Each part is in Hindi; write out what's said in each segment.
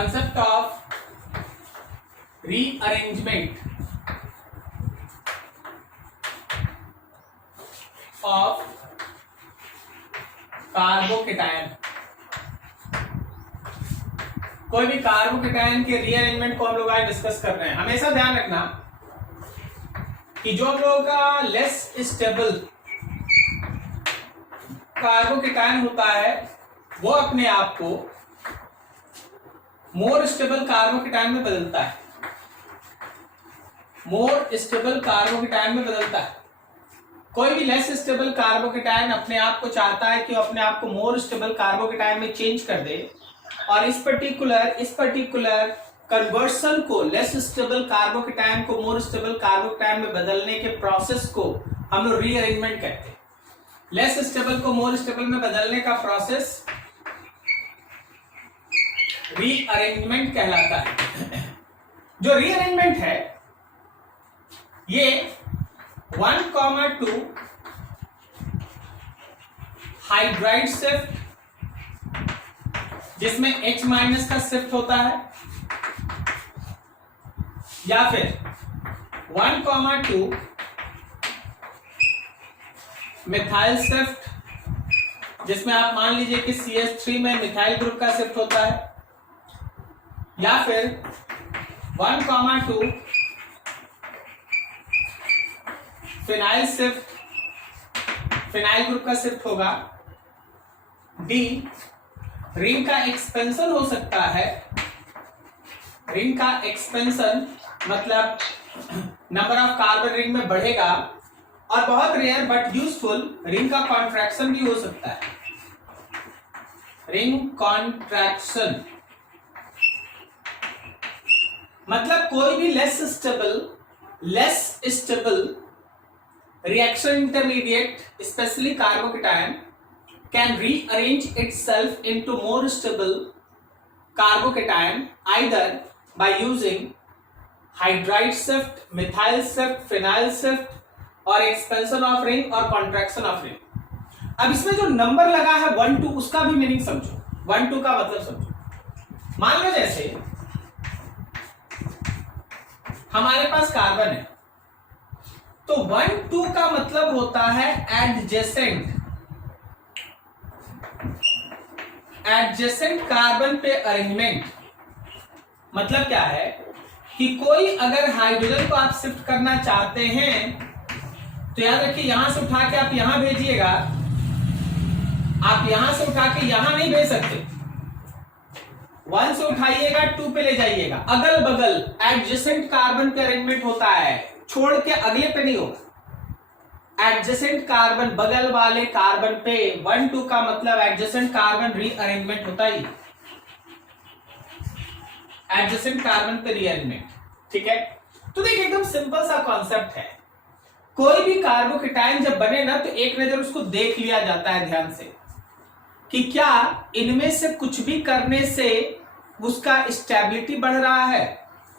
concept of rearrangement of carbocation. कोई भी कार्बोकेटायन के रीअरेंजमेंट को हम लोग आज डिस्कस कर रहे हैं। हमेशा ध्यान रखना कि जो हम लोगों का लेस स्टेबल कार्बोकेटायन होता है वो अपने आप को मोर स्टेबल कार्बोकेटायन में बदलता है, मोर स्टेबल कार्बोकेटायन में बदलता है। कोई भी लेस स्टेबल कार्बोकेटायन अपने आप को चाहता है कि वो अपने आप को मोर स्टेबल कार्बोकेटायन में चेंज कर दे, और इस पर्टिकुलर कन्वर्सन को, लेस स्टेबल कार्बोकेटायन को मोर स्टेबल कार्बोकेटायन में बदलने के प्रोसेस को हम लोग रीअरेंजमेंट कहते हैं। लेस स्टेबल को मोर स्टेबल में बदलने का प्रोसेस रीअरेंजमेंट कहलाता है। जो रीअरेंजमेंट है ये 1,2 हाइड्राइड शिफ्ट, जिसमें H माइनस का शिफ्ट होता है, या फिर 1,2 मिथाइल शिफ्ट, जिसमें आप मान लीजिए कि CH3 में मिथाइल ग्रुप का शिफ्ट होता है, या फिर 1,2 फिनाइल शिफ्ट, फिनाइल ग्रुप का शिफ्ट होगा। डी, रिंग का एक्सपेंशन हो सकता है। रिंग का एक्सपेंशन मतलब नंबर ऑफ कार्बन रिंग में बढ़ेगा, और बहुत रेयर बट यूजफुल रिंग का कॉन्ट्रैक्शन भी हो सकता है। रिंग कॉन्ट्रैक्शन मतलब कोई भी less stable reaction intermediate, especially carbocation, can rearrange itself into more stable carbocation either by using hydride shift, methyl shift, phenyl shift, or expansion of ring or contraction of ring. अब इसमें जो नंबर लगा है 1, 2, उसका भी मीनिंग समझो। 1, 2 का मतलब समझो। मान लो जैसे हमारे पास कार्बन है, तो 1, 2 का मतलब होता है एडजेसेंट कार्बन पे अरेंजमेंट। मतलब क्या है कि कोई अगर हाइड्रोजन को आप शिफ्ट करना चाहते हैं तो याद रखिए यहां से उठा के आप यहां भेजिएगा, आप यहां से उठा के यहां नहीं भेज सकते। 1 से उठाइएगा 2 पे ले जाइएगा। अगल बगल एडजेसेंट कार्बन पे अरेंजमेंट होता है, छोड़ के अगले पे नहीं होगा। एडजेसेंट कार्बन, बगल वाले कार्बन पे 1, 2 का मतलब एडजेसेंट कार्बन रीअरेंजमेंट होता ही, एडजेसेंट कार्बन पे रीअरेंजमेंट। ठीक है, तो देखिए एकदम सिंपल सा कॉन्सेप्ट है। कोई भी कार्बोकेटायन जब बने ना तो एक नजर उसको देख लिया जाता है ध्यान से कि क्या इनमें से कुछ भी करने से उसका स्टेबिलिटी बढ़ रहा है।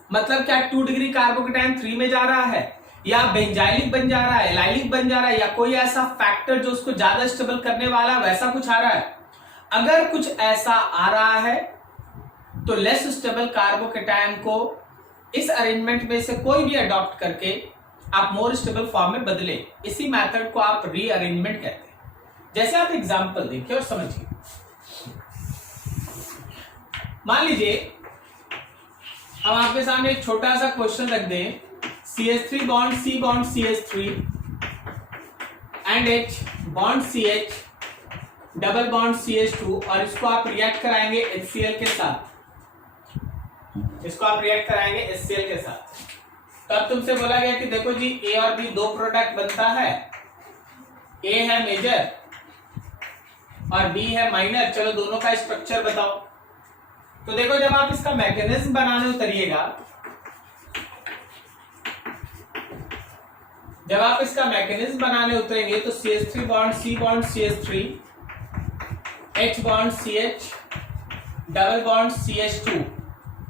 मतलब क्या 2 डिग्री कार्बोकेटायन 3 में जा रहा है, या बेंजाइलिक बन जा रहा है, एलाइलिक बन जा रहा है, या कोई ऐसा फैक्टर जो उसको ज्यादा स्टेबल करने वाला वैसा कुछ आ रहा है। अगर कुछ ऐसा आ रहा है तो लेस स्टेबल कार्बोकेटायन को इस अरेंजमेंट में से कोई भी अडॉप्ट करके आप मोर स्टेबल फॉर्म में बदले। इसी मेथड को आप रीअरेंजमेंट कहते हैं। जैसे आप एग्जांपल देखिए और समझिए। मान लीजिए हम आपके सामने एक छोटा सा क्वेश्चन रख दें, CH3 bond C bond CH3 and H bond CH double bond CH2, और इसको आप रिएक्ट कराएंगे HCl के साथ। इसको आप रिएक्ट कराएंगे HCl के साथ। तो अब तुमसे बोला गया कि देखो जी A और B 2 प्रोडक्ट बनता है, A है मेजर और B है माइनर। चलो दोनों का स्ट्रक्चर बताओ। तो देखो जब आप इसका मैकेनिज्म बनाने उतरिएगा, जब आप इसका मैकेनिज्म बनाने उतरेंगे तो CH3 bond C bond CH3, H bond CH double bond CH2।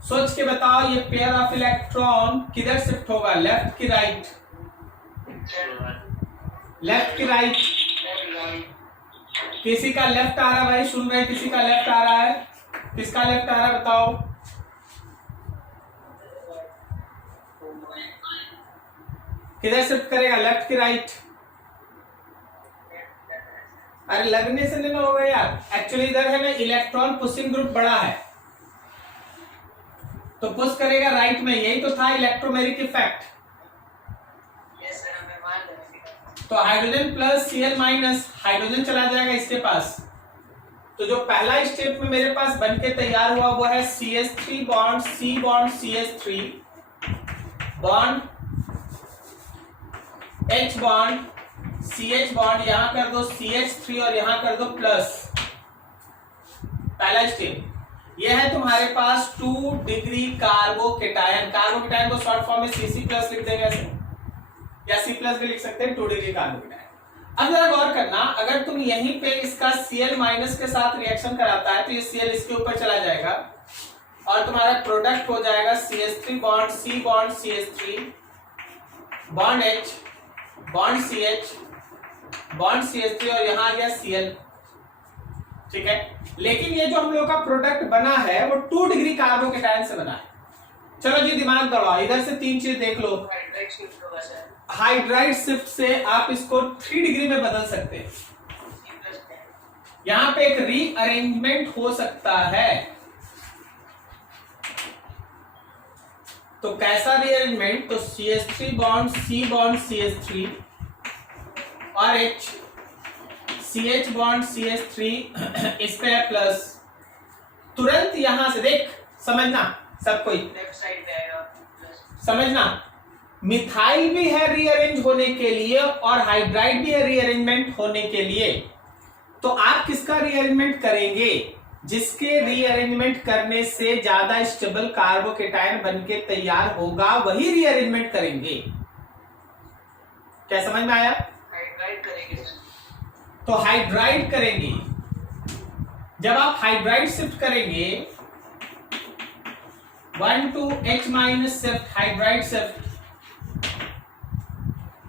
सोच के बताओ ये पेयर ऑफ इलेक्ट्रॉन किधर शिफ्ट होगा, लेफ्ट की राइट? लेफ्ट की राइट? किसी का लेफ्ट आ रहा है भाई, सुन रहे? किसी का लेफ्ट आ रहा है? किसका लेफ्ट आ रहा है बताओ? किधर शिफ्ट करेगा, लेफ्ट की राइट? अरे लगने से नहीं होगा यार, एक्चुअली इधर है ना इलेक्ट्रॉन पुशिंग ग्रुप बड़ा है, तो पुश करेगा राइट में, यही तो था इलेक्ट्रोमेरिक इफेक्ट। तो hydrogen plus Cl minus, hydrogen चला जाएगा इसके पास, तो जो पहला स्टेप में मेरे पास बनके तैयार हुआ वो है CH3 bond C bond CH3 bond H bond CH bond, यहां कर दो CH3 और यहां कर दो प्लस। पहला स्टेप ये है तुम्हारे पास 2 डिग्री कार्बोकेटायन, कार्बोकेटायन को शॉर्ट फॉर्म में Cc प्लस लिख देंगे ऐसे, या C प्लस भी लिख सकते हैं, 2 डिग्री कार्बोकेटायन। अब जरा गौर करना, अगर तुम यहीं पे इसका Cl माइनस के साथ रिएक्शन कराता है तो ये Cl इसके ऊपर चला जाएगा और तुम्हारा प्रोडक्ट हो जाएगा CH3 bond C bond CH3 bond H bond CH bond CH3 और यहां आ गया Cl, ठीक है। लेकिन ये जो हम लोग का प्रोडक्ट बना है वो 2 डिग्री कार्बोकेटायन से बना है। चलो जी दिमाग दौड़ाओ, इधर से 3 चीज देख लो। हाइड्राइड शिफ्ट से आप इसको 3 डिग्री में बदल सकते हैं। यहां पे एक रीअरेंजमेंट हो सकता है, तो कैसा रीअरेंजमेंट? तो CH3 bond C bond CH3 और H CH बॉन्ड CH3 इस पे है प्लस, तुरंत यहां से देख, समझना सब कोई, लेफ्ट साइड पे आएगा प्लस, समझना मिथाइल भी है रीअरेंज होने के लिए और हाइड्राइड भी है रीअरेंजमेंट होने के लिए। तो आप किसका रीअरेंजमेंट करेंगे? जिसके रीअरेंजमेंट करने से ज्यादा स्टेबल कार्बोकेटायन बनके तैयार होगा वही रीअरेंजमेंट करेंगे। क्या समझ में आया? हाइड्राइड करेंगे, तो हाइड्राइड करेंगे। जब आप हाइड्राइड शिफ्ट करेंगे 1 to H minus shift, hydride shift,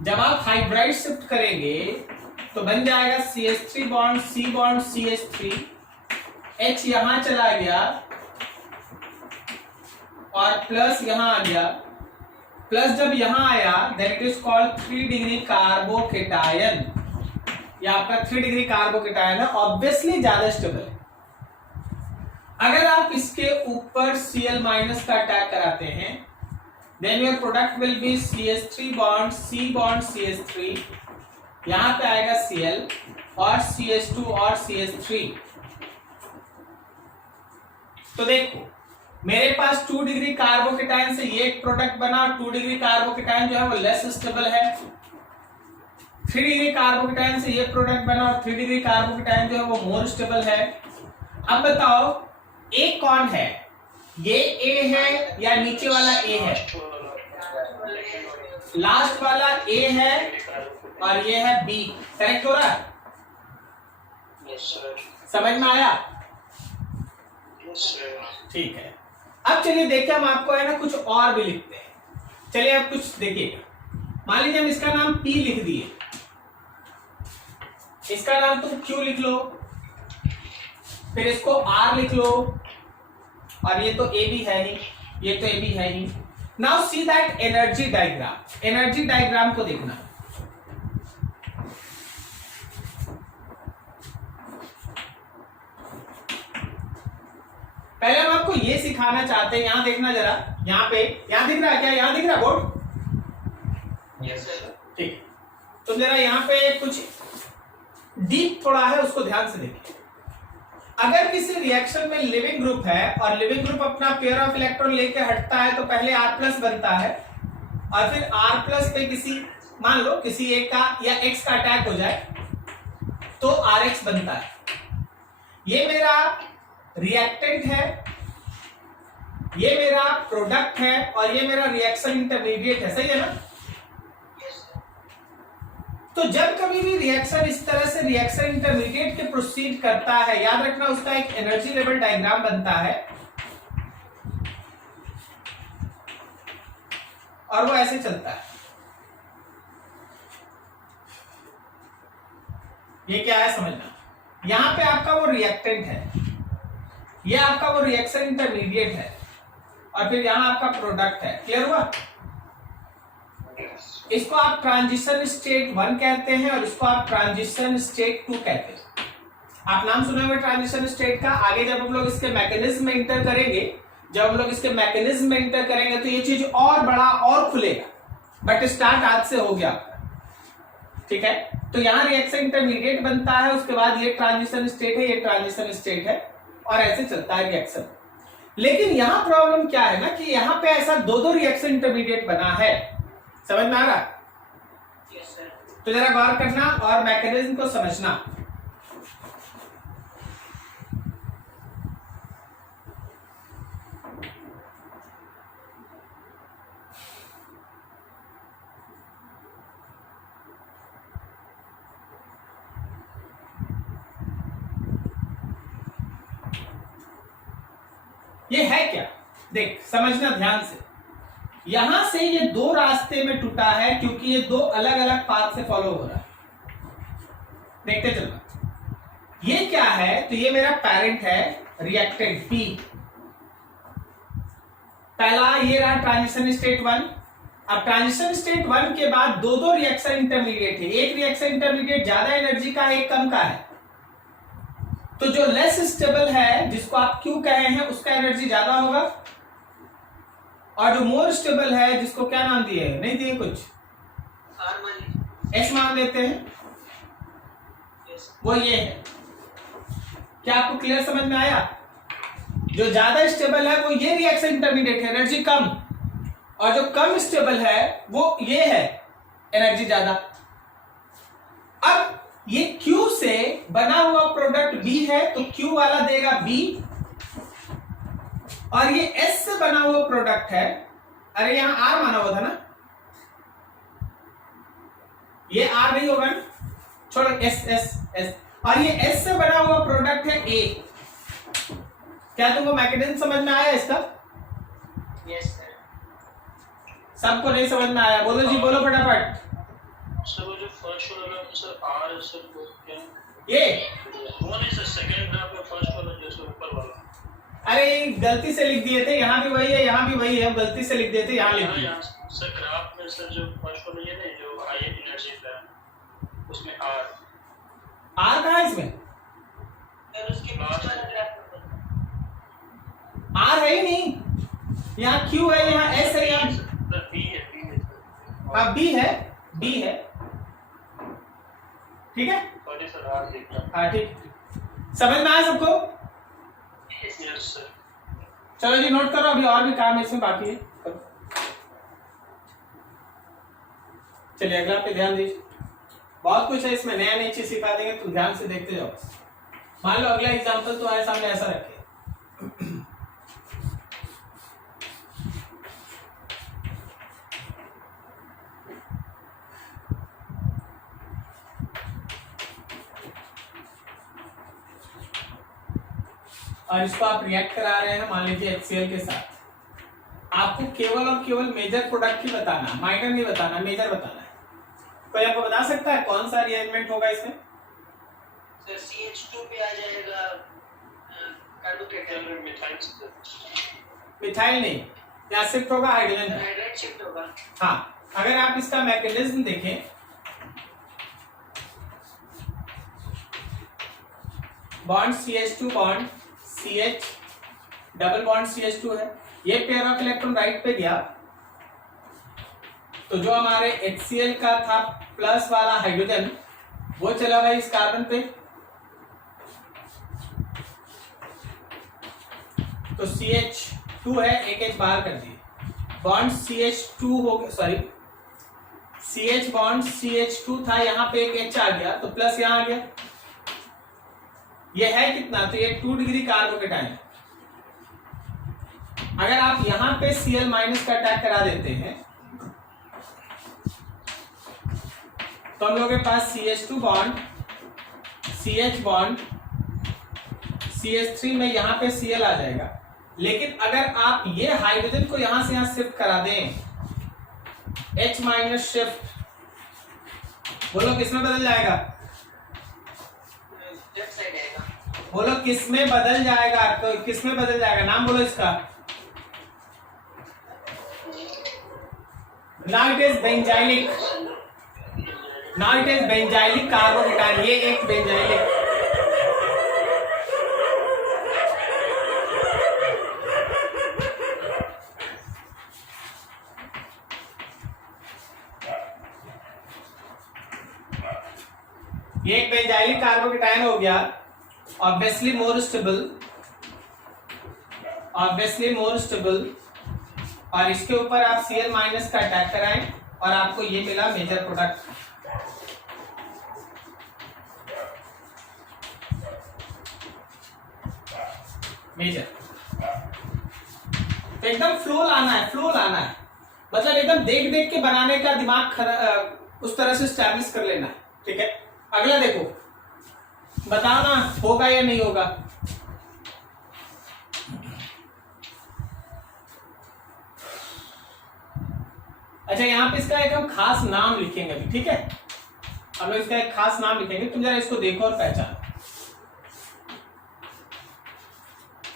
जब आप हाइड्राइड शिफ्ट करेंगे तो बन जाएगा CH3 bond C bond CH3, H यहां चला गया और प्लस यहां आ गया, प्लस जब यहां आया then it is called 3 degree carbocation. ये आपका 3 डिग्री कार्बोकेटायन है, ऑब्वियसली ज्यादा स्टेबल है। अगर आप इसके ऊपर Cl माइनस का अटैक कराते हैं then your product will be CH3 bond C bond CH3, यहां पे आएगा Cl और CH2 और CH3। तो देखो मेरे पास 2 डिग्री कार्बोकेटायन से ये एक प्रोडक्ट बना, 2 डिग्री कार्बोकेटायन जो है वो लेस स्टेबल है, 3 डिग्री कार्बोकेटायन से ये प्रोडक्ट बना और 3 डिग्री कार्बोकेटायन जो है वो मोर स्टेबल है। अब बताओ ए कौन है? ये ए है या नीचे वाला ए है? लास्ट वाला ए है और ये है बी, करेक्ट हो रहा है? समझ में आया? ठीक है। अब चलिए देखिए, हम आपको है ना कुछ और भी लिखते हैं। चलिए अब कुछ देखिएगा, मान लीजिए हम इसका नाम P लिख दिए, इसका नाम तुम Q लिख लो, फिर इसको R लिख लो, और ये तो A भी है ही, ये तो A भी है ही। Now see that energy diagram, energy diagram को देखना। पहले हम आपको ये सिखाना चाहते हैं, यहां देखना जरा, यहां पे, यहां दिख रहा है क्या? यहां दिख रहा है बोर्ड? Yes sir. ठीक, तो जरा यहां पे कुछ डीप थोड़ा है, उसको ध्यान से देखिए। अगर किसी रिएक्शन में लिविंग ग्रुप है और लिविंग ग्रुप अपना पेयर ऑफ इलेक्ट्रॉन लेके हटता है तो पहले R+ बनता है और फिर R+ पे किसी, मान लो किसी एक का या X का अटैक हो जाए तो RH बनता है। ये मेरा रिएक्टेंट है, ये मेरा प्रोडक्ट है और ये मेरा रिएक्शन इंटरमीडिएट है, सही है ना? तो जब कभी भी रिएक्शन इस तरह से रिएक्शन इंटरमीडिएट के प्रोसीड करता है, याद रखना उसका एक एनर्जी लेवल डायग्राम बनता है और वो ऐसे चलता है। ये क्या है समझना, यहां पे आपका वो रिएक्टेंट है, ये आपका वो रिएक्शन इंटरमीडिएट है और फिर यहां आपका प्रोडक्ट है। क्लियर हुआ? इसको आप ट्रांजिशन स्टेट 1 कहते हैं और इसको आप ट्रांजिशन स्टेट 2 कहते हैं। आप नाम सुने होंगे ट्रांजिशन स्टेट का। आगे जब हम लोग इसके मैकेनिज्म में इंटर करेंगे, तो ये चीज और बड़ा और खुलेगा, बट स्टार्ट आज से हो गया। ठीक है, तो यहाँ रिएक्शन इंटरमीडिएट बनता है, उसके बाद ये ट्रांजिशन स्टेट है, ये ट्रांजिशन स्टेट है, और ऐसे चलता है रिएक्शन। लेकिन यहाँ प्रॉब्लम क्या है ना कि यहाँ पे ऐसा दो रिएक्शन इंटरमीडिएट बना है। समझ में आ रहा? Yes sir. तो जरा गौर करना और मैकेनिज्म को समझना। ये है क्या, देख समझना ध्यान से। यहां से ये दो रास्ते में टूटा है क्योंकि ये दो अलग अलग पाथ से फॉलो हो रहा है। देखते चलना, ये क्या है, तो ये मेरा पेरेंट है रिएक्टेंट P। पहला ये रहा ट्रांजिशन स्टेट 1। अब ट्रांजिशन स्टेट 1 के बाद दो रिएक्शन इंटरमीडिएट है। एक रिएक्शन इंटरमीडिएट ज्यादा एनर्जी का, एक कम का है। तो जो लेस स्टेबल है, जिसको आप Q कहे हैं, उसका एनर्जी ज्यादा होगा, और जो मोर स्टेबल है, जिसको क्या नाम दिए, नहीं दिए कुछ, S मान लेते हैं, वो ये है। क्या आपको क्लियर समझ में आया? जो ज्यादा स्टेबल है वो ये रिएक्शन इंटरमीडिएट है, एनर्जी कम, और जो कम स्टेबल है वो ये है, एनर्जी ज्यादा। अब ये Q से बना हुआ प्रोडक्ट B है, तो Q वाला देगा B, और ये S से बना हुआ प्रोडक्ट है, अरे यहां R माना हुआ था ना, ये R नहीं होगा ना, छोड़ो, S, और ये S से बना हुआ प्रोडक्ट है A। क्या तुमको मैकेनिज्म समझ में आया इसका? Yes sir. सबको नहीं समझ में आया? बोलो जी, बोलो फटाफट। सर वो जो फर्स्ट वाला सर आर सर वो क्या ये वो नहीं सर, सेकंड ग्राफ में फर्स्ट वाला जो सर ऊपर वाला। अरे गलती से लिख दिए थे, यहाँ भी वही है, यहाँ भी वही है, गलती से लिख दिए थे, यहाँ लिख दिए। सर ग्राफ में सर जो फर्स्ट वाला ये नहीं, जो हाई एनर्जी प्लान, उसमें आर कहाँ है इसमें? सर उसके बीच वाला ग्राफ R है ही नहीं, यहाँ Q है, यहाँ S है, यहाँ सर बी है अब B है, ठीक है। सॉरी सर, आर देखना। हाँ ठीक, समझ में आया सबको? Yes sir. चलो जी नोट करो, अभी और भी काम इसमें बाकी है। चलिए अगला पे ध्यान दीजिए, बहुत कुछ है इसमें, नया नई चीज सिखा देंगे, तुम ध्यान से देखते जाओ। मान लो अगला एग्जांपल तुम्हारे सामने ऐसा रखे, और इसको आप रिएक्ट करा रहे हैं मान लीजिए HCl के साथ। आपको केवल और केवल मेजर प्रोडक्ट ही बताना, माइनर नहीं बताना, मेजर बताना है। कोई आपको बता सकता है कौन सा अरेंजमेंट होगा इसमें? सर CH2 पे आ जाएगा कार्बोकेटाइन। मिथाइल नहीं, यहाँ शिफ्ट होगा हाइड्रोजन। हाइड्राइड शिफ्ट होगा। हाँ, अगर आप इसका मैकेनिज्म देखें, bond CH2 bond CH, double bond CH2 है, ये पेयर ऑफ इलेक्ट्रॉन राइट पे गया, तो जो हमारे HCl का था प्लस वाला हाइड्रोजन, वो चला गया इस कार्बन पे, तो CH2 है, एक H बाहर कर दिए, बॉन्ड CH2 हो गया, सॉरी CH बॉन्ड CH2 था, यहाँ पे एक H आ गया, तो प्लस यहाँ आ गया। ये है कितना, तो ये 2 डिग्री कार्बोकेटाइन। अगर आप यहां पे Cl माइनस का अटैक करा देते हैं, तो हम लोग के पास CH2 bond CH bond CH3 में यहां पे Cl आ जाएगा। लेकिन अगर आप ये हाइड्रोजन को यहां से यहां शिफ्ट करा दें, H माइनस शिफ्ट, बोलो किसमें बदल जाएगा? लेफ्ट साइड आएगा। बोलो किसमें बदल जाएगा, तो किसमें बदल जाएगा, नाम बोलो इसका। Now it is benzylic. Now it is benzylic carbocation. ये एक benzylic. ये एक बेंजाइलिक कार्बोकेटाइन हो गया. Obviously more stable. और इसके ऊपर आप Cl माइनस का अटैक कराएं और आपको ये मिला मेजर प्रोडक्ट. मेजर तो एकदम फ्लो लाना है. मतलब एकदम देख देख के बनाने का दिमाग उस तरह से स्टैब्लिश कर लेना है. ठीक है. अगला देखो, बताना होगा या नहीं होगा. अच्छा, यहाँ पे इसका एक हम खास नाम लिखेंगे अभी. ठीक है, हम लोग इसका एक खास नाम लिखेंगे. तुम जरा इसको देखो और पहचानो.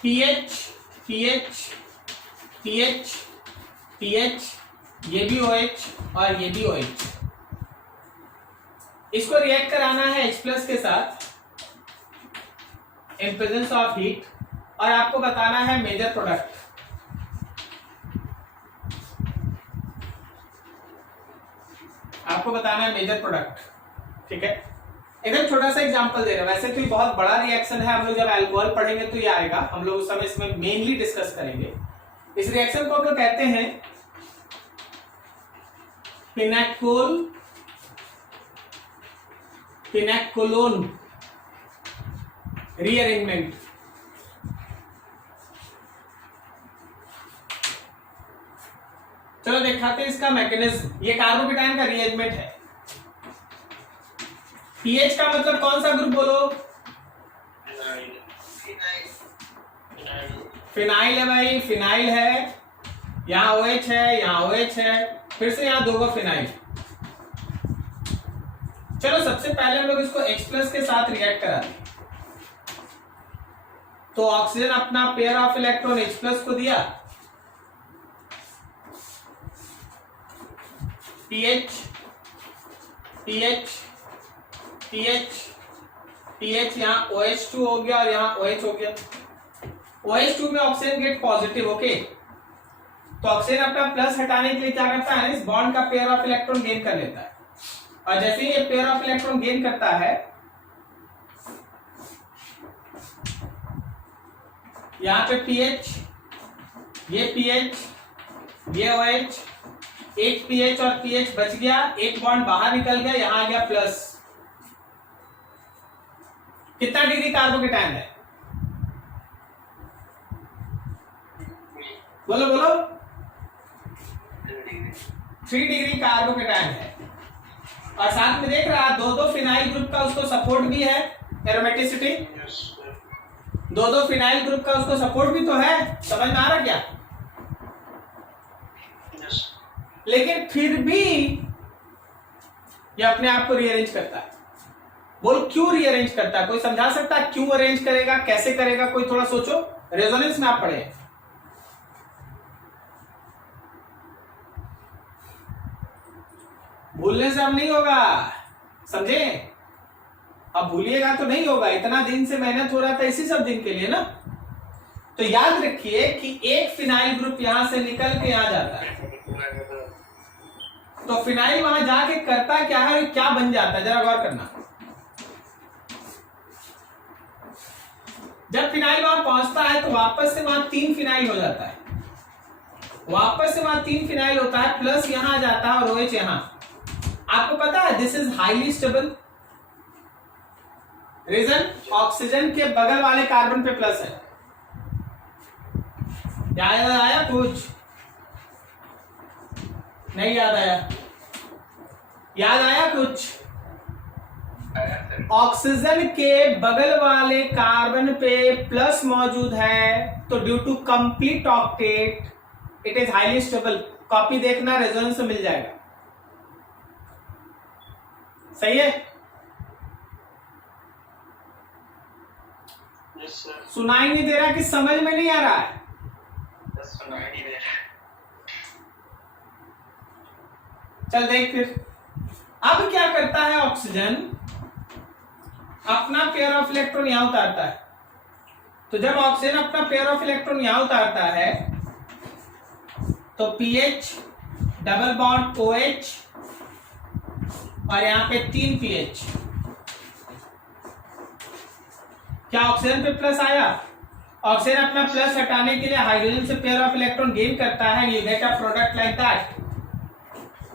पीएच ये भी OH और ये भी OH. इसको रिएक्ट कराना है H+ के साथ इन प्रेजेंस ऑफ हीट और आपको बताना है मेजर प्रोडक्ट. ठीक है. एकदम छोटा सा एग्जांपल दे रहे हैं. वैसे तो ये बहुत बड़ा रिएक्शन है. हम लोग जब अल्कोहल पढ़ेंगे तो ये आएगा. हम लोग उस समय इसमें मेनली डिस्कस करेंगे. इस रिएक्शन को हम लोग कहते हैं फिनाकोलोन रीअरेंजमेंट. चलो दिखाते हैं इसका मैकेनिज्म. ये कार्बोकेटाइन का रीअरेंजमेंट है. पीएच का मतलब कौन सा ग्रुप बोलो? फिनाइल है भाई. फिनाइल है. यहाँ OH है, यहाँ OH है, फिर से यहाँ 2 फिनाइल. चलो सबसे पहले हम लोग इसको H+ के साथ रिएक्ट करा दें. तो ऑक्सीजन अपना पेयर ऑफ इलेक्ट्रॉन H+ को दिया. पीएच यहाँ OH2 हो गया और यहाँ OH हो गया. OH2 में ऑक्सीजन गेट पॉजिटिव. ओके, तो ऑक्सीजन अपना प्लस हटाने के लिए क्या करता है, इस बॉन्ड का पेयर ऑफ इलेक्ट्रॉन गेन कर लेता है. और जैसे ही ये पेयर ऑफ इलेक्ट्रॉन गेन करता है, यहाँ पे पीएच, ये OH, एक पीएच और पीएच बच गया. एक बॉन्ड बाहर निकल गया, यहां आ गया प्लस. कितना डिग्री कार्बोकेटाइन है? बोलो 3 डिग्री कार्बोकेटाइन है. और साथ में देख रहा 2 फिनाइल ग्रुप का उसको सपोर्ट भी है. एरोमेटिसिटी 2 फिनाइल ग्रुप का उसको सपोर्ट भी तो है. समझ में आ रहा क्या? लेकिन फिर भी ये अपने आप को रीअरेंज करता है. बोल क्यों रीअरेंज करता है? कोई समझा सकता है क्यों अरेंज करेगा, कैसे करेगा? कोई थोड़ा सोचो. रेजोनेंस में आप पढ़े. भूलने से अब नहीं होगा, समझे? अब भूलिएगा तो नहीं होगा. इतना दिन से मेहनत हो रहा था इसी सब दिन के लिए ना. तो याद रखिए कि एक फिनाइल ग्रुप यहां से निकल के यहां जाता है. तो फिनाइल वहां जाके करता क्या है, क्या बन जाता है, जरा गौर करना. जब फिनाइल वहां पहुंचता है तो वापस से वहां 3 फिनाइल हो जाता है. वापस से वहां 3 फिनाइल होता है, प्लस यहां जाता है और OH यहां. आपको पता है this is highly stable. Reason, oxygen के बगल वाले कार्बन पे प्लस है. याद आया? कुछ नहीं याद आया? याद आया कुछ? ऑक्सीजन के बगल वाले कार्बन पे प्लस मौजूद है, तो due to complete octet it is highly stable. Copy देखना, रेजोनेंस मिल जाएगा. सही है? सुनाई नहीं दे रहा कि समझ में नहीं आ रहा है? चल देख फिर, अब क्या करता है ऑक्सीजन, अपना पेयर ऑफ इलेक्ट्रॉन यहां उतारता है। तो जब ऑक्सीजन अपना पेयर ऑफ इलेक्ट्रॉन यहां उतारता है तो पीएच डबल बॉन्ड OH और यहां पे 3 पीएच। क्या ऑक्सीजन पे प्लस आया? ऑक्सीजन अपना प्लस हटाने के लिए हाइड्रोजन से पेयर ऑफ इलेक्ट्रॉन गेन करता है, you get a product like that,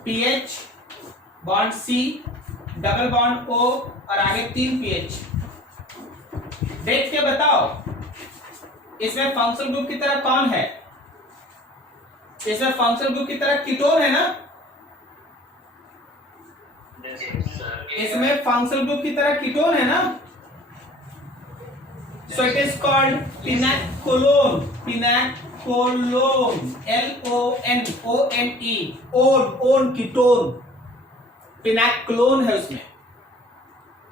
pH bond C double bond O और आगे 3 पीएच। देख के बताओ इसमें फंक्शनल ग्रुप की तरह कौन है? इसमें फंक्शनल ग्रुप की तरह कीटोन है ना? इसमें फंक्शनल ग्रुप की तरह कीटोन है ना? So it is called pinacolone. Pinacolone. LONE. One ketone. Pinacolone है उसमें,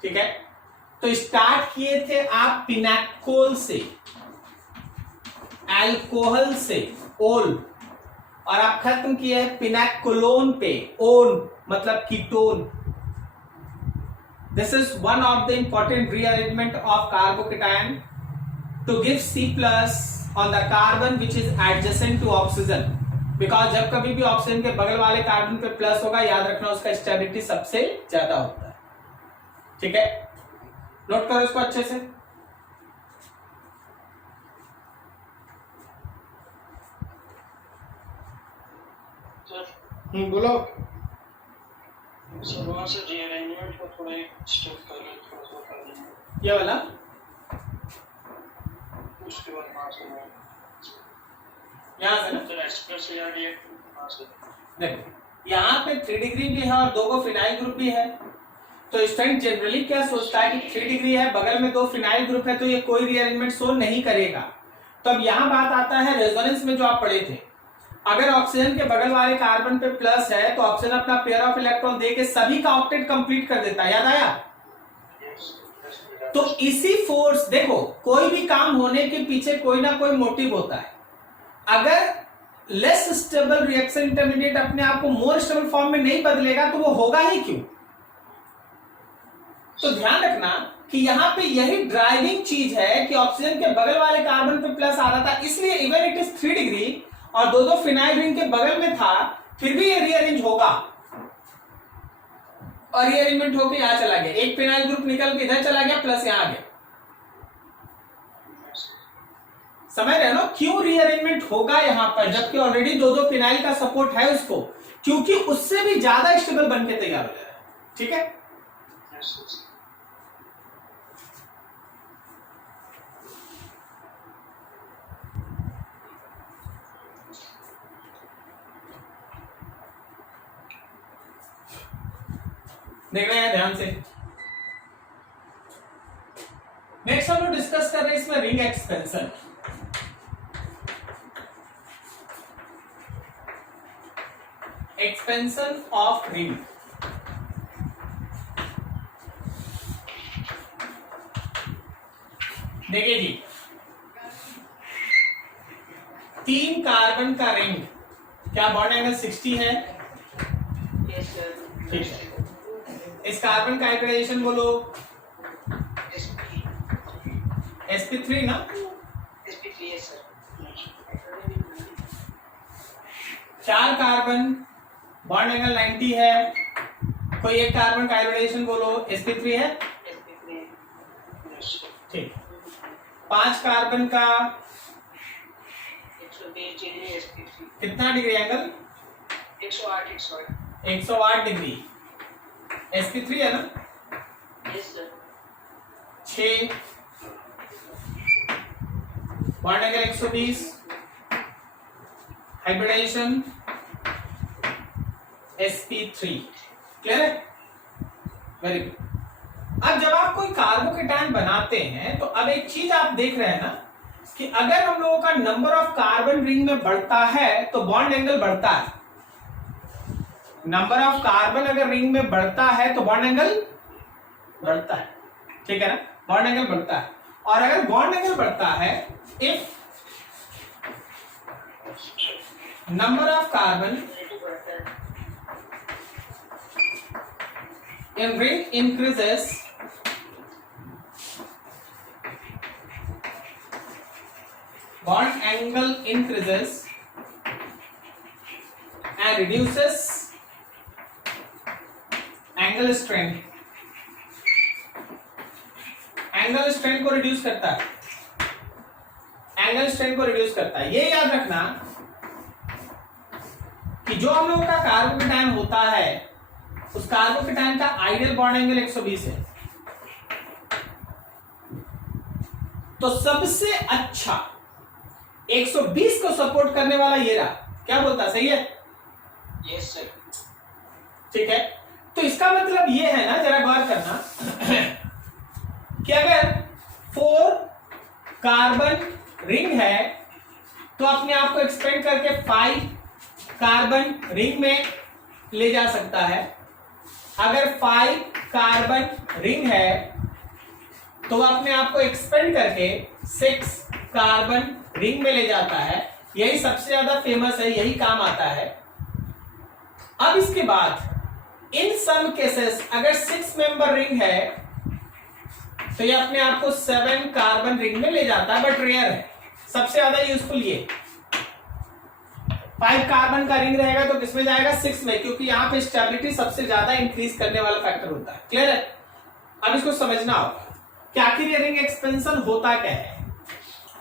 ठीक है। तो स्टार्ट किए थे आप पिनाकोल से, अल्कोहल से, ओल, और आप खत्म किए पिनाकोलोन पे, ओन मतलब ketone. This is one of the important rearrangement of carbocation to give C plus on the carbon which is adjacent to oxygen. Because जब कभी भी ऑक्सीजन के बगल वाले कार्बन पे प्लस होगा, याद रखना उसका स्टेबिलिटी सबसे ज्यादा होता है, ठीक है। नोट करो इसको अच्छे से। बोलो। सर वहाँ से रीअरेंजमेंट को थोड़ा स्टेप कर लें, थोड़ा सा कर देंगे ये वाला, उसके बाद वहाँ से यहाँ से ना, तो एस्टर से या रिएक्ट वहाँ से। देखो यहाँ पे 3 डिग्री भी है और 2 को फिनाइल ग्रुप भी है। तो स्टूडेंट जनरली क्या सोचता है कि 3 डिग्री है, बगल में 2 फिनाइल ग्रुप है, तो ये कोई रीअरेंजमेंट शो नहीं करेगा। तो अब यहाँ बात आता है रेजोनेंस में जो आप पढ़े थे, अगर ऑक्सीजन के बगल वाले कार्बन पे प्लस है तो ऑक्सीजन अपना पेयर ऑफ इलेक्ट्रॉन देके सभी का ऑक्टेट कंप्लीट कर देता है, याद आया? तो इसी फोर्स, देखो कोई भी काम होने के पीछे कोई ना कोई मोटिव होता है। अगर लेस स्टेबल रिएक्शन इंटरमीडिएट अपने आप को मोर स्टेबल फॉर्म में नहीं बदलेगा तो वो होगा ही क्यों? तो ध्यान रखना कि यहां पे यही ड्राइविंग चीज है कि ऑक्सीजन के बगल वाले कार्बन पे प्लस आ रहा था, इसलिए इवन इट इज 3 डिग्री और 2 फिनाइल रिंग के बगल में था, फिर भी ये रीअरेंज होगा और रीअरेंजमेंट होकर यहां चला गया, एक फिनाइल ग्रुप निकल के इधर चला गया, प्लस यहां आ गया। समझ रहे हो ना क्यों रीअरेंजमेंट होगा यहां पर, जबकि ऑलरेडी 2 फिनाइल का सपोर्ट है उसको, क्योंकि उससे भी ज्यादा स्टेबल बन के तैयार हो जाएगा, ठीक है। देख रहे हैं ध्यान से। नेक्स्ट हम लोग डिस्कस कर रहे हैं इसमें ring expansion. Expansion of ring. देखिए जी, 3 कार्बन का रिंग, क्या बॉन्ड एंगल 60 है? Yes sir. ठीक है। इस कार्बन का हाइब्रिडाइजेशन बोलो, sp3 ना? sp3 yes sir. 4 carbon, bond angle 90 है, कोई एक कार्बन का हाइब्रिडाइजेशन बोलो, sp3 है? sp3 ठीक। 5 कार्बन का 120 डिग्री sp3। कितना डिग्री एंगल? 108 108 डिग्री। sp3 है ना? Yes sir. 6, bond angle 120, hybridisation sp3। Clear है? Very good. अब जब आप कोई कार्बोकेटायन बनाते हैं तो अब एक चीज आप देख रहे हैं ना कि अगर हम लोगों का नंबर ऑफ कार्बन रिंग में बढ़ता है तो बॉन्ड एंगल बढ़ता है। नंबर ऑफ कार्बन अगर रिंग में बढ़ता है तो बॉन्ड एंगल बढ़ता है, ठीक है ना? बॉन्ड एंगल बढ़ता है। और अगर बॉन्ड एंगल बढ़ता है, if number of carbon in ring increases bond angle increases and reduces angle strength. Angle strength को रिड्यूस करता है, एंगल स्ट्रेंथ को रिड्यूस करता है। ये याद रखना कि जो हम लोगों का कार्बोकेटायन होता है उस कार्बोकेटायन का आइडियल बॉन्ड एंगल 120 है। तो सबसे अच्छा 120 को सपोर्ट करने वाला ये रहा। क्या बोलता, सही है? Yes sir. ठीक है, तो इसका मतलब ये है ना, जरा गौर करना कि अगर 4 कार्बन रिंग है तो अपने आप को एक्सपेंड करके 5 कार्बन रिंग में ले जा सकता है। अगर 5 कार्बन रिंग है तो वह अपने आप को एक्सपेंड करके 6 कार्बन रिंग में ले जाता है। यही सबसे ज्यादा फेमस है, यही काम आता है। अब इसके बाद इन सम केसेस अगर 6 मेंबर रिंग है तो ये अपने आप को 7 कार्बन रिंग में ले जाता है, बट रेयर है। सबसे ज्यादा यूजफुल ये 5 कार्बन का रिंग रहेगा तो किसमें जाएगा, 6 में, क्योंकि यहां पे स्टेबिलिटी सबसे ज्यादा इंक्रीज करने वाला फैक्टर होता है। क्लियर है? अब इसको समझना होगा कि आखिर ये रिंग एक्सपेंशन होता क्या है।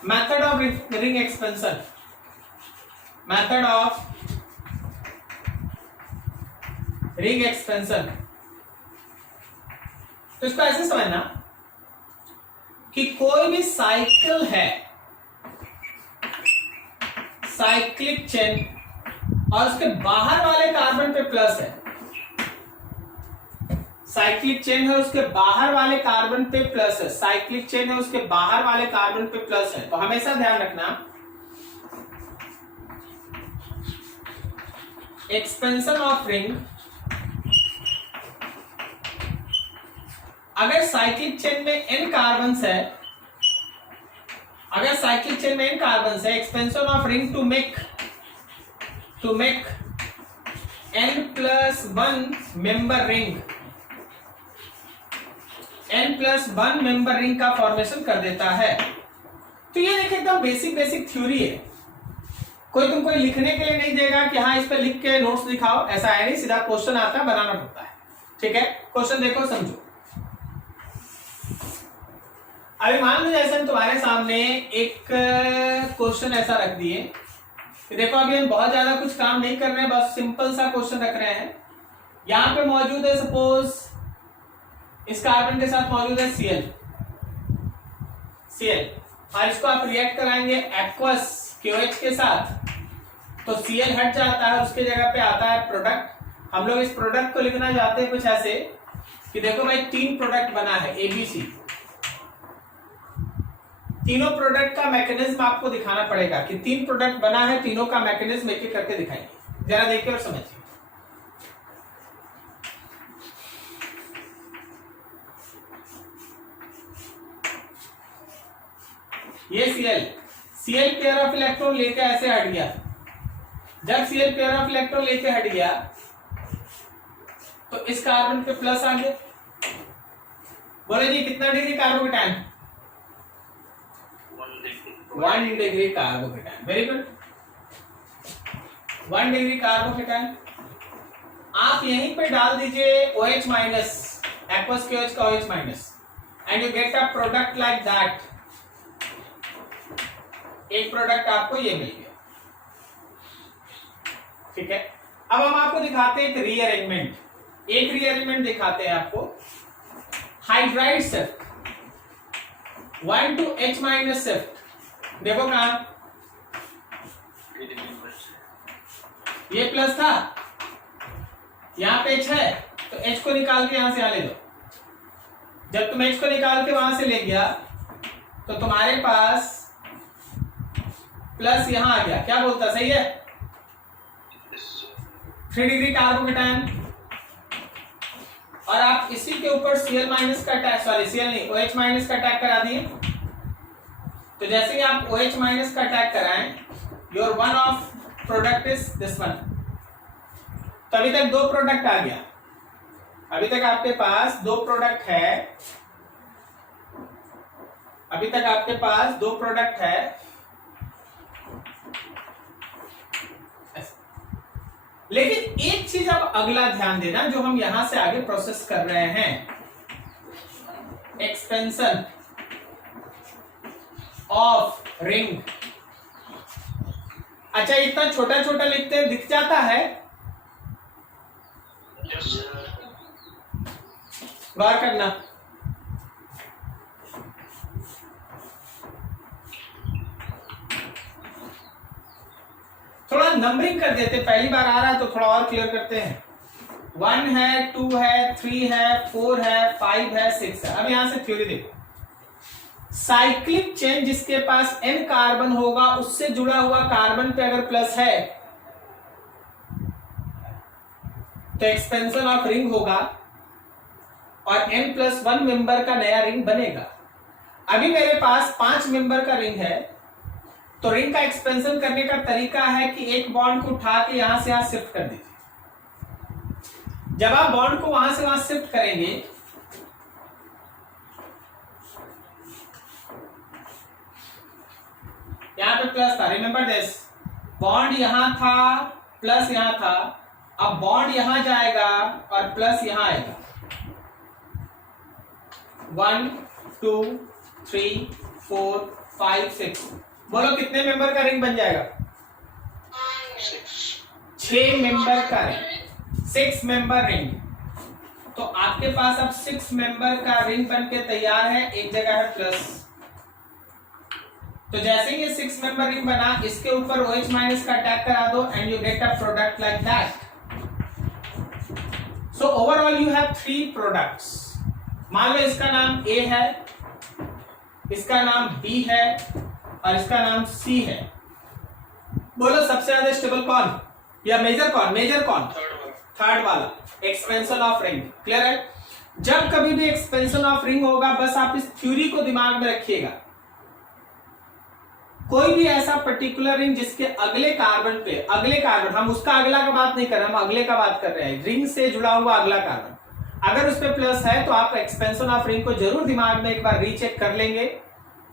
Method of ring expansion, method of ring expansion. तो इसको ऐसे समझना कि कोई भी साइकिल है, साइक्लिक चेन, और उसके बाहर वाले कार्बन पे प्लस है। साइक्लिक चेन है, उसके बाहर वाले कार्बन पे प्लस है। साइक्लिक चेन है, उसके बाहर वाले कार्बन पे प्लस है। तो हमेशा ध्यान रखना एक्सपेंशन ऑफ रिंग, अगर साइक्लिक चेन में n कार्बन्स है, अगर साइक्लिक चेन में n कार्बन्स है, expansion of ring to make n+1 member ring, n+1 member ring का फॉर्मेशन कर देता है। तो ये देखिए एकदम बेसिक थ्योरी है। कोई तुमको लिखने के लिए नहीं देगा कि हाँ इस पे लिख के नोट्स दिखाओ, ऐसा है नहीं, सीधा क्वेश्चन आता है, बनाना पड़ता है। ठीक है, क्वेश्चन देखो, समझो। अभी मान लो जैसे हम तुम्हारे सामने एक क्वेश्चन ऐसा रख दिए कि देखो अभी हम बहुत ज्यादा कुछ काम नहीं कर रहे हैं, बस सिंपल सा क्वेश्चन रख रहे हैं। यहां पे मौजूद है, सपोज इस कार्बन के साथ मौजूद है Cl, और इसको आप रिएक्ट कराएंगे एक्वस KOH के साथ, तो Cl हट जाता है, उसके जगह पे आता है प्रोडक्ट। हम लोग इस प्रोडक्ट को लिखना चाहते हैं कुछ ऐसे कि देखो भाई 3 प्रोडक्ट बना है ABC। तीनों प्रोडक्ट का मैकेनिज्म आपको दिखाना पड़ेगा कि 3 प्रोडक्ट बना है, तीनों का मैकेनिज्म एक एक करके दिखाएंगे। जरा देखिए और समझिए। ये Cl पेयर ऑफ इलेक्ट्रॉन लेके ऐसे हट गया। जब Cl पेयर ऑफ इलेक्ट्रॉन लेके हट गया तो इस कार्बन पे प्लस आ गया। बोले जी कितना degree carbocation? 1 degree carbocation. Very good, 1 degree carbocation. आप यहीं पे डाल दीजिए OH माइनस, एक्वस KOH का OH minus, and you get a product like that. एक प्रोडक्ट आपको ये मिल गया। ठीक है, अब हम आपको दिखाते हैं एक रीअरेंजमेंट, एक रीअरेंजमेंट दिखाते हैं आपको। Hydride shift 1 to H minus shift. देखो कहां, ये प्लस था, यहां पे H है, तो H को निकाल के यहां से यहां ले दो। जब तुम H को निकाल के वहां से ले गया तो तुम्हारे पास प्लस यहां आ गया। क्या बोलता, सही है? 3 डिग्री कार्बोकेटायन, और आप इसी के ऊपर Cl माइनस का अटैक, सॉरी Cl नहीं, OH माइनस का अटैक करा दिए। तो जैसे ही आप OH माइनस का अटैक कराएं, your one of product is this one. तो अभी तक 2 प्रोडक्ट आ गया। अभी तक आपके पास दो प्रोडक्ट है, अभी तक आपके पास दो प्रोडक्ट है। लेकिन एक चीज अब अगला ध्यान देना जो हम यहां से आगे प्रोसेस कर रहे हैं, एक्सपेंशन ऑफ रिंग। अच्छा, इतना छोटा छोटा लिखते हैं, दिख जाता है? गौर करना। थोड़ा नंबरिंग कर देते, पहली बार आ रहा है तो थोड़ा और क्लियर करते हैं। 1 है, 2 है, 3 है, 4 है, 5 है, 6 है। अब यहां से थ्योरी देखो, साइक्लिक चेन जिसके पास n कार्बन होगा उससे जुड़ा हुआ कार्बन पे अगर प्लस है तो एक्सपेंशन ऑफ रिंग होगा और n+1 मेंबर का नया रिंग बनेगा। अभी मेरे पास 5 मेंबर का रिंग है तो रिंग का एक्सपेंशन करने का तरीका है कि एक बॉन्ड को उठा के यहां से यहां शिफ्ट कर दीजिए। जब आप बॉन्ड को वहां से वहां शिफ्ट करेंगे यहां पे प्लस था, रिमेंबर दिस, बॉन्ड यहां था, प्लस यहां था, अब बॉन्ड यहां जाएगा और प्लस यहां आएगा। 1 2 3 4 5 6, बोलो कितने मेंबर का रिंग बन जाएगा? 6 मेंबर का रिंग, 6 मेंबर रिंग। तो आपके पास अब 6 मेंबर का रिंग बन के तैयार है, एक जगह है प्लस। तो जैसे ये 6 मेंबर रिंग बना, इसके ऊपर OH माइनस का अटैक करा दो and you get a product like that. So overall you have 3 products. मान लो इसका नाम A है, इसका नाम B है और इसका नाम C है। बोलो सबसे ज्यादा स्टेबल कौन या मेजर कौन? मेजर कौन? थर्ड वाला, एक्सपेंशन ऑफ रिंग। क्लियर है? जब कभी भी एक्सपेंशन ऑफ रिंग होगा बस आप इस थ्योरी को दिमाग में रखिएगा, कोई भी ऐसा पर्टिकुलर रिंग जिसके अगले कार्बन पे, अगले कार्बन, हम उसका अगला का बात नहीं कर रहे, हम अगले का बात कर रहे हैं, रिंग से जुड़ा हुआ अगला कार्बन, अगर उस पे प्लस है तो आप एक्सपेंशन ऑफ रिंग को जरूर दिमाग में एक बार रीचेक कर लेंगे।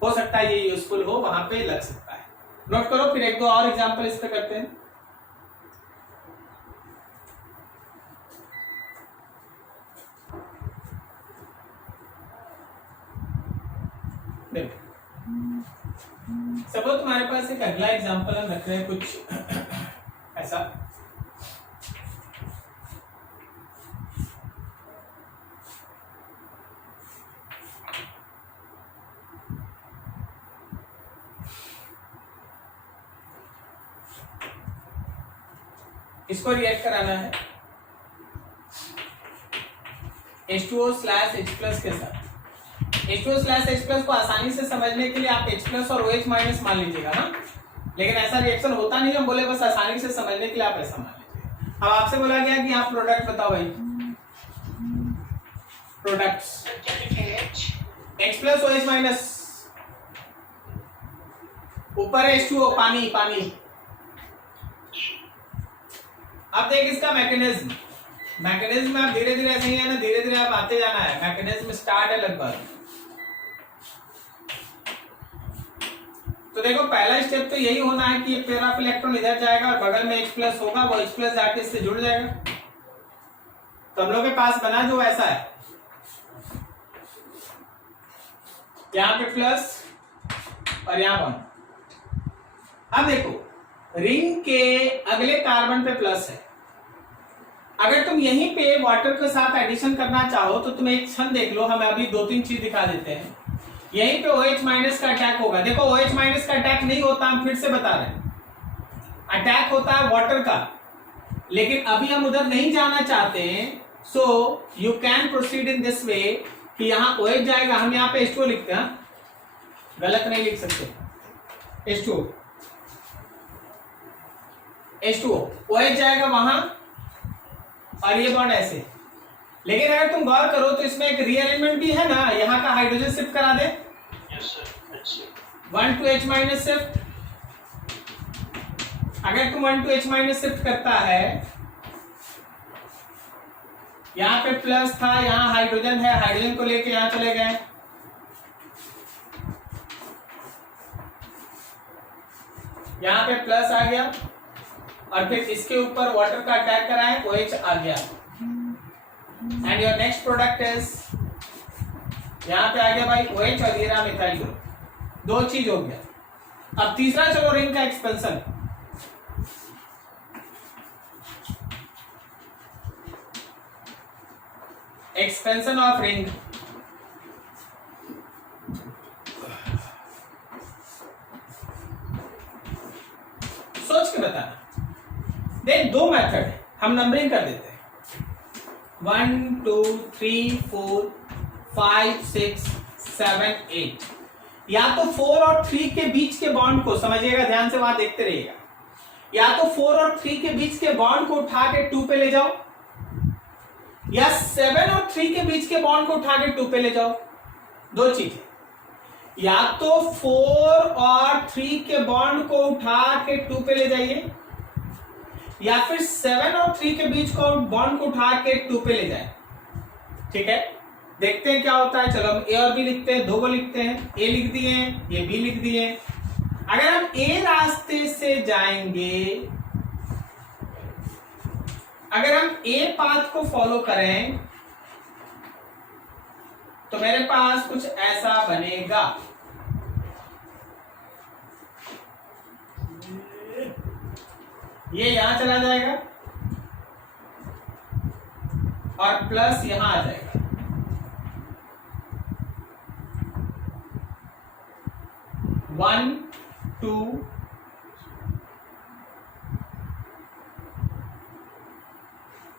हो सकता है ये यूजफुल हो, वहां पे लग सकता है। नोट करो, फिर एक दो और एग्जांपल इस पे करते हैं। देखो, सपोज तुम्हारे पास एक अगला एग्जांपल हम रख रहे हैं कुछ ऐसा। इसको रिएक्ट कराना है H2O/H+ के साथ। H2O/H+ को आसानी से समझने के लिए आप H+ और OH- मान लीजिएगा ना, लेकिन ऐसा रिएक्शन होता नहीं, हम बोले बस आसानी से समझने के लिए आप ऐसा मान लीजिए। अब आपसे बोला गया कि आप प्रोडक्ट बताओ भाई, प्रोडक्ट्स H+ OH-, ऊपर H2O, पानी पानी। अब देख इसका मैकेनिज्म में आप धीरे धीरे ऐसे ही है ना, धीरे धीरे आप आते जाना है। मैकेनिज्म स्टार्ट है लगभग। तो देखो पहला स्टेप तो यही होना है कि ये पेयर ऑफ इलेक्ट्रॉन इधर जाएगा और बगल में H+ होगा, वो H+ जाके इससे जुड़ जाएगा। तो हम लोग के पास बना जो ऐसा है, यहां पे प्लस और यहां बॉन्ड। अब देखो रिंग के अगले कार्बन पे प्लस है, अगर तुम यहीं पे वाटर के साथ एडिशन करना चाहो तो तुम एक क्षण देख लो, हम अभी 2-3 चीज दिखा देते हैं। यहीं पे OH- का अटैक होगा। देखो OH- का अटैक नहीं होता, हम फिर से बता रहे हैं, अटैक होता है वाटर का, लेकिन अभी हम उधर नहीं जाना चाहते हैं। So you can proceed in this way कि यहां OH जाएगा, हम यहाँ पे H2O लिखते हैं, गलत नहीं लिख सकते, H2O OH जाएगा वहां और ये बॉन्ड ऐसे। लेकिन अगर तुम गौर करो तो इसमें एक रीअरेंजमेंट भी है ना, यहाँ का हाइड्रोजन शिफ्ट करा दे। 1 to H- शिफ्ट। अगर तुम 1 to H- शिफ्ट करता है यहाँ पे प्लस था, यहाँ हाइड्रोजन है, हाइड्रोजन को लेके यहाँ चले गए, यहाँ पे प्लस आ गया और फिर इसके ऊपर वाटर का अटैक कराए, OH आ गया। And your next product is, यहाँ पे आ गया भाई OH और ये रहा मिथाइल ग्रुप, दो चीज हो गया। अब तीसरा चलो रिंग का एक्सपेंशन। एक्सपेंशन ऑफ रिंग, सोच के बताना। देख दो मेथड है, हम नंबरिंग कर देते हैं 1 2 3 4 5 6 7 8। या तो 4 और 3 के बीच के बॉन्ड को समझिएगा, ध्यान से वहां देखते रहिएगा। या तो 4 और 3 के बीच के बॉन्ड को उठा के 2 पे ले जाओ, या 7 और 3 के बीच के बॉन्ड को उठा के 2 पे ले जाओ। दो चीजें, या तो 4 और 3 के बॉन्ड को उठा के 2 पे ले जाइए, या फिर 7 और 3 के बीच को बॉन्ड को उठा के 2 पे ले जाए। ठीक है, देखते हैं क्या होता है। चलो हम ए और बी लिखते हैं, दो को लिखते हैं, ए लिख दिए, ये बी लिख दिए। अगर हम ए रास्ते से जाएंगे, अगर हम ए पाथ को फॉलो करें तो मेरे पास कुछ ऐसा बनेगा। ये यहां चला जाएगा और प्लस यहां आ जाएगा। One two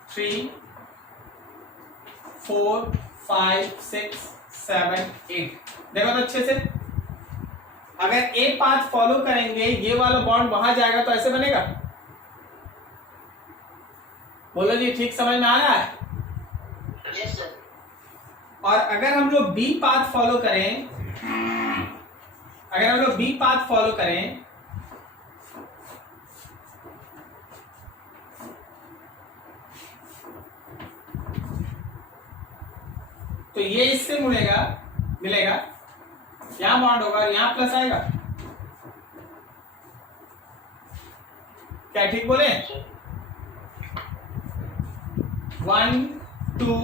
three 4 5 6 7 8। देखो तो अच्छे से, अगर ए पाथ फॉलो करेंगे, ये वाला बॉन्ड वहां जाएगा तो ऐसे बनेगा। बोलो जी, ठीक समझ में आ रहा है? Yes sir. और अगर हम लोग बी पाथ फॉलो करें, अगर हम लोग बी पाथ फॉलो करें तो ये इससे मुड़ेगा, मिलेगा, यहां बॉन्ड होगा, यहां प्लस आएगा। क्या ठीक बोले? 1 2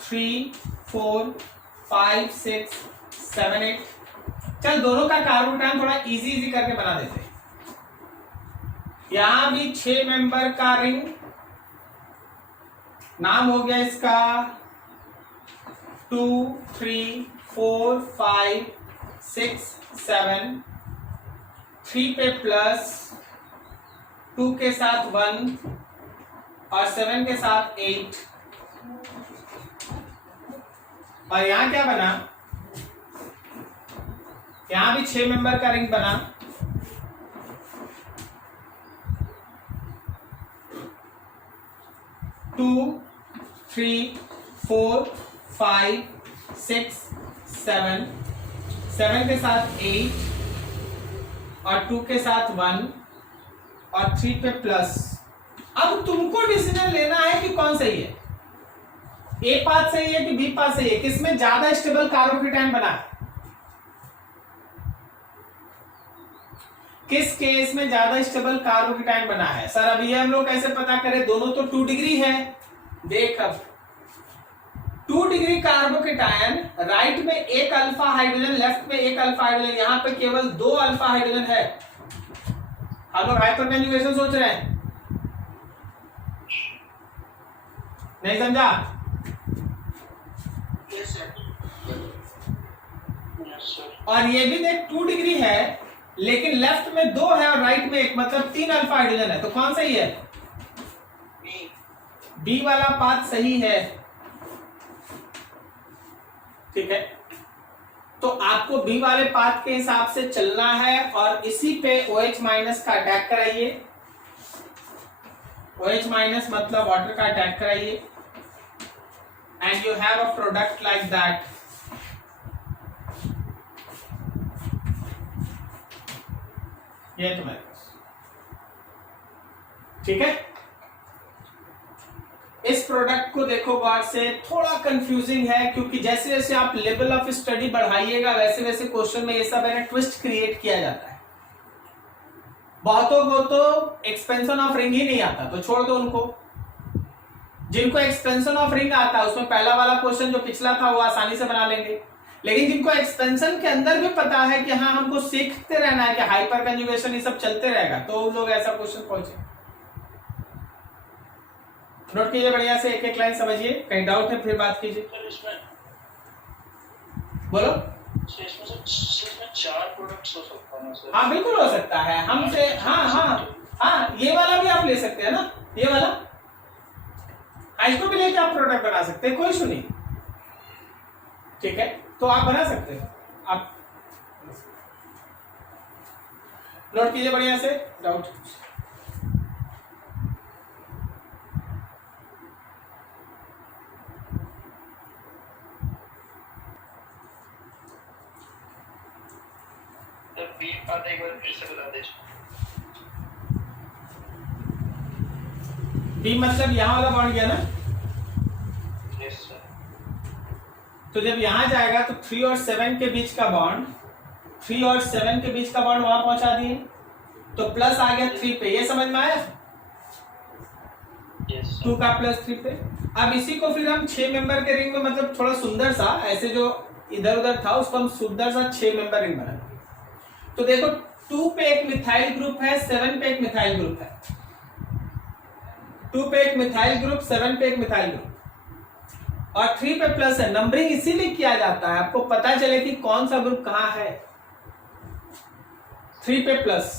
3 4 5 6 7 8। चल दोनों का कार्बोटाइम थोड़ा इजी करके बना देते हैं। यहां भी 6 मेंबर का रिंग, नाम हो गया इसका 2 3 4 5 6 7। 3 पे प्लस, 2 के साथ 1 और 7 के साथ 8। और यहां क्या बना? यहां भी 6 मेंबर का रिंग बना। टू 3 4 5 6 7। 7 के साथ 8 और 2 के साथ 1 और 3 पे प्लस। अब तुमको डिसीजन लेना है कि कौन सही है, ए पाथ सही है कि बी पाथ सही है, किसमें ज्यादा स्टेबल कार्बोकेटाइन बना है, किस केस में ज्यादा स्टेबल कार्बोकेटाइन बना है। सर अब ये हम लोग कैसे पता करें, दोनों तो 2 डिग्री है। देख अब 2 डिग्री कार्बोकेटाइन, राइट में एक अल्फा हाइड्रोजन, लेफ्ट में एक अल्फा हाइड्रोजन, यहां पे केवल 2 अल्फा हाइड्रोजन है। हम लोग हाइपरकंजुगेशन सोच रहे हैं, नहीं समझा? Yes sir. और और ये भी देख 2 डिग्री है, लेकिन लेफ्ट में 2 है और राइट में एक, मतलब 3 अल्फा हाइड्रोजन है। तो कौन सही है? बी। बी वाला पाथ सही है। ठीक है, तो आपको बी वाले पाथ के हिसाब से चलना है और इसी पे OH माइनस का अटैक कराइए। OH माइनस मतलब वाटर का अटैक कराइए and you have a product like that. ये तुम्हारे पास, ठीक है। इस प्रोडक्ट को देखो गौर से, थोड़ा कंफ्यूजिंग है क्योंकि जैसे जैसे आप लेवल ऑफ स्टडी बढ़ाइएगा वैसे वैसे क्वेश्चन में ये सब है ना ट्विस्ट क्रिएट किया जाता है। बहुतों को तो एक्सपेंशन ऑफ रिंग ही नहीं आता तो छोड़ दो उनको। जिनको एक्सपेंशन ऑफ रिंग आता है उसमें पहला वाला क्वेश्चन जो पिछला था वो आसानी से बना लेंगे, लेकिन जिनको एक्सपेंशन के अंदर भी पता है कि हाँ हमको सीखते रहना है कि हाइपर कंजुगेशन ये सब चलते रहेगा तो वो लोग ऐसा क्वेश्चन पहुंचे। नोट कीजिए बढ़िया से, एक एक लाइन समझिए, कहीं डाउट है फिर बात कीजिए। बोलो। इसमें 4 प्रोडक्ट्स हो सकता है सर? हाँ बिल्कुल हो सकता है हमसे। हाँ ये वाला भी आप ले सकते हैं ना, ये वाला इसको भी लेके आप प्रोडक्ट बना सकते हैं, कोई इशू नहीं। ठीक है तो आप बना सकते हैं। आप नोट कीजिए बढ़िया से, डाउट। बी बात एक बार फिर से बता दीजिए। बी मतलब यहां वाला बॉन्ड गया ना। Yes sir. तो जब यहां जाएगा तो 3 और 7 के बीच का बॉन्ड, 3 और 7 के बीच का बॉन्ड वहां पहुंचा दिए तो प्लस आ गया 3 पे। ये समझ में आया? यस 2 का प्लस 3 पे। अब इसी को फिर हम 6 मेंबर के रिंग में, मतलब थोड़ा सुंदर सा, ऐसे जो इधर उधर था उसको हम सुंदर सा 6 मेंबर रिंग बना। तो देखो 2 पे एक मिथाइल ग्रुप है, 7 पे एक मिथाइल ग्रुप है। 2 पे एक मिथाइल ग्रुप, 7 पे एक मिथाइल ग्रुप और 3 पे प्लस है। नंबरिंग इसीलिए किया जाता है आपको पता चले कि कौन सा ग्रुप कहां है। 3 पे प्लस।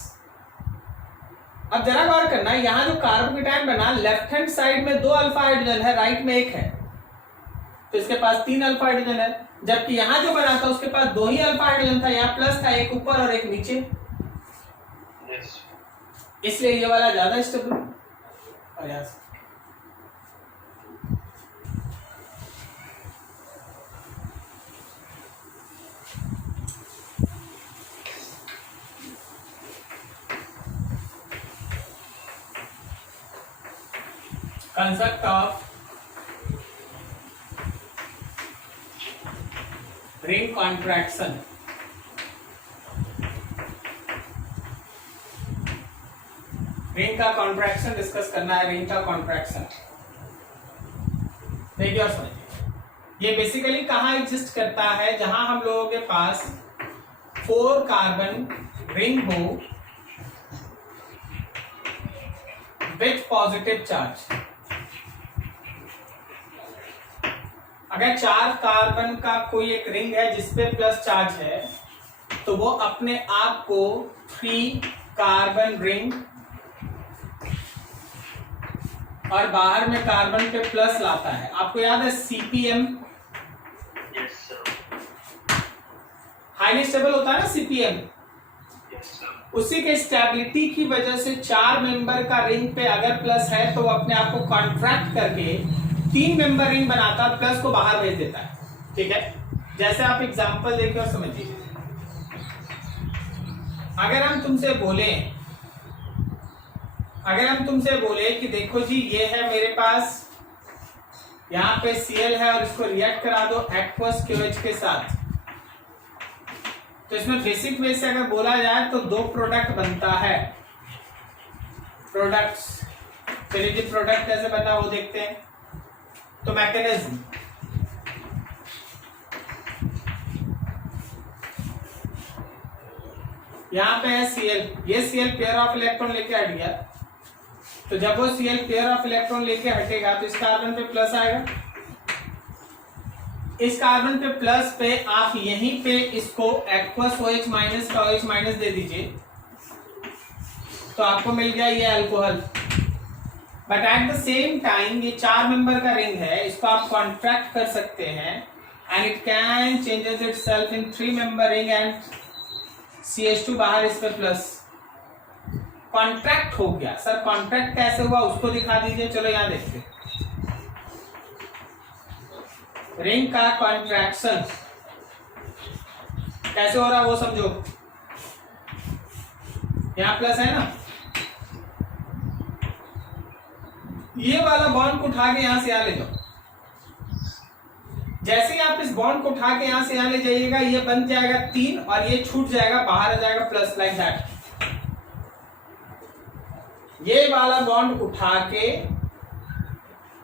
अब जरा गौर करना, यहां जो कार्बोकेटायन बना लेफ्ट हैंड साइड में 2 अल्फा हाइड्रोजन है, राइट में 1 है, तो इसके पास 3 अल्फा हाइड्रोजन है। जबकि यहां जो बना था उसके पास 2 ही अल्फा हाइड्रोजन था, यहाँ प्लस था, एक ऊपर और एक नीचे। यस इसलिए ये वाला ज्यादा स्टेबल प्रयास। concept of ring contraction. Ring का कॉन्ट्रैक्शन डिस्कस करना है। रिंग का कॉन्ट्रैक्शन देखिए और समझिए, ये बेसिकली कहाँ एग्जिस्ट करता है, जहां हम लोगों के पास 4 कार्बन रिंग हो विथ पॉजिटिव चार्ज। अगर 4 कार्बन का कोई एक रिंग है जिसपे प्लस चार्ज है तो वो अपने आप को 3 कार्बन रिंग और बाहर में कार्बन पे प्लस लाता है। आपको याद है CPM? Yes sir. Highly stable होता है ना सीपीएम। Yes sir. उसी के स्टेबिलिटी की वजह से 4 मेंबर का रिंग पे अगर प्लस है तो वो अपने आप को कॉन्ट्रैक्ट करके 3 मेंबर रिंग बनाता है, प्लस को बाहर भेज देता है। ठीक है, जैसे आप एग्जांपल देखिए और समझिए। अगर हम तुमसे बोले कि देखो जी ये है मेरे पास, यहाँ पे Cl है और इसको रिएक्ट करा दो एक्वस KOH के साथ, तो इसमें बेसिक वे से अगर बोला जाए तो 2 प्रोडक्ट बनता है। प्रोडक्ट्स, चलिए जी प्रोडक्ट कैसे बनता है वो देखते हैं। तो मैकेनिज्म, यहाँ पे है Cl, ये Cl पेयर ऑफ इलेक्ट्रॉन लेके हट गया, तो जब वो Cl पेयर ऑफ इलेक्ट्रॉन लेके हटेगा तो इस कार्बन पे प्लस आएगा। इस कार्बन पे प्लस पे आप यहीं पे इसको एक्वस OH माइनस का OH माइनस दे दीजिए तो आपको मिल गया ये alcohol. But at the same time ये 4 मेंबर का रिंग है, इसको आप कॉन्ट्रैक्ट कर सकते हैं and it can changes itself in 3 member ring and CH2 बाहर इस पे प्लस। कॉन्ट्रैक्ट हो गया। सर कॉन्ट्रैक्ट कैसे हुआ उसको दिखा दीजिए। चलो यहां देखते हैं रिंग का कॉन्ट्रैक्शन कैसे हो रहा है वो समझो। यहां प्लस है ना, ये वाला बॉन्ड को उठा के यहां से यहां ले जाओ। जैसे ही आप इस बॉन्ड को उठा के यहां से यहां ले जाइएगा, ये बन जाएगा 3 और ये छूट जाएगा, बाहर आ जाएगा प्लस, लाइक दैट। ये वाला बॉन्ड उठा के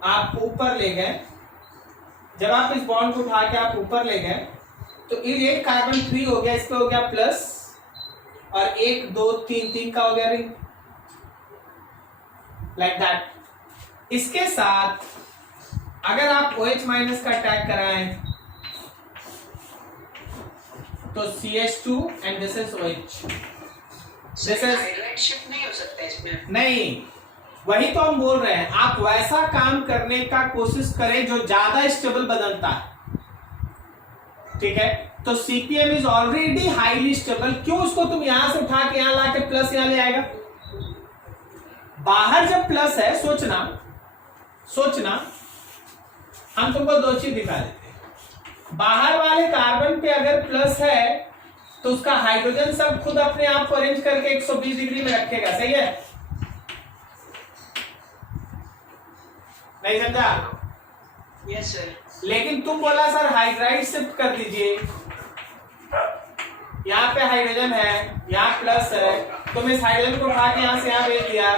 आप ऊपर ले गए। जब आप इस बॉन्ड को उठा के आप ऊपर ले गए तो ये कार्बन 3 हो गया, इस पे हो गया प्लस, और 1 2 3 3 का हो गया रिंग, लाइक दैट। इसके साथ अगर आप OH माइनस का अटैक कराएं तो CH2 and this is OH। This is hydride shift नहीं हो सकता इसमें। नहीं, वही तो हम बोल रहे हैं, आप वैसा काम करने का कोशिश करें जो ज्यादा स्टेबल बदलता है, ठीक है। तो CPM is already highly stable, क्यों उसको तुम यहां से उठा के यहां लाके प्लस यहां ले आएगा? बाहर जब प्लस है, सोचना हम तुमको दो चीज दिखा देते हैं। बाहर वाले कार्बन पे अगर प्लस है तो उसका हाइड्रोजन सब खुद अपने आप को अरेंज करके 120 डिग्री में रखेगा, सही है? नहीं समझा? Yes sir. लेकिन तुम बोला सर हाइड्राइड शिफ्ट कर दीजिए, यहाँ पे हाइड्रोजन है, यहाँ प्लस है, तुम इस हाइड्रोजन को उठा के यहां से यहां भेज दिया,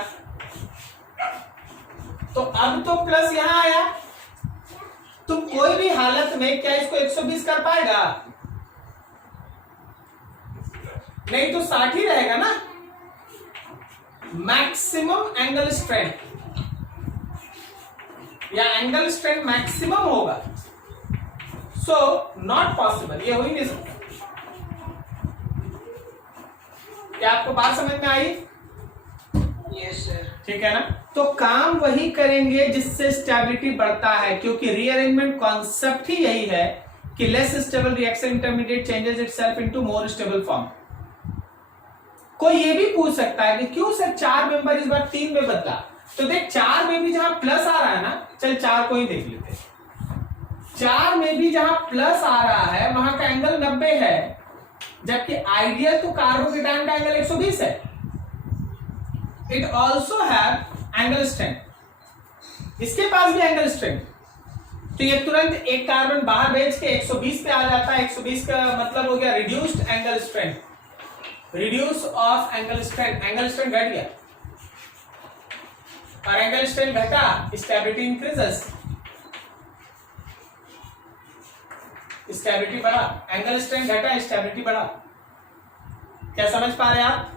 तो अब तो प्लस यहां आया। तुम कोई भी हालत में क्या इसको 120 कर पाएगा? नहीं तो 60 ही रहेगा ना। मैक्सिमम एंगल स्ट्रेंथ या एंगल स्ट्रेंथ मैक्सिमम होगा, सो नॉट पॉसिबल, ये हो ही नहीं सकता। क्या आपको बात समझ में आई? Yes sir. ठीक है ना। तो काम वही करेंगे जिससे स्टेबिलिटी बढ़ता है, क्योंकि रीअरेंजमेंट कॉन्सेप्ट ही यही है कि less stable reaction intermediate changes itself into more stable form. कोई ये भी पूछ सकता है कि क्यों सर 4 मेंबर इस बार 3 में बदला? तो देख 4 में भी जहां प्लस आ रहा है ना, चल 4 को ही देख लेते हैं। 4 में भी जहां प्लस आ रहा है वहां का एंगल 90 है, जबकि आइडियल तो कार्बोकेटायन का एंगल 120 है। It also have angle strength, इसके पास भी एंगल स्ट्रेंथ, तो ये तुरंत एक कार्बन बाहर भेज के 120 पे आ जाता है। 120 का मतलब हो गया reduced angle strength, reduce of angle strength. Angle strength घट गया और एंगल स्ट्रेंथ घटा, स्टेबिलिटी इंक्रीजेस, स्टेबिलिटी बढ़ा। एंगल स्ट्रेंथ घटा, स्टेबिलिटी बढ़ा। क्या समझ पा रहे हैं आप?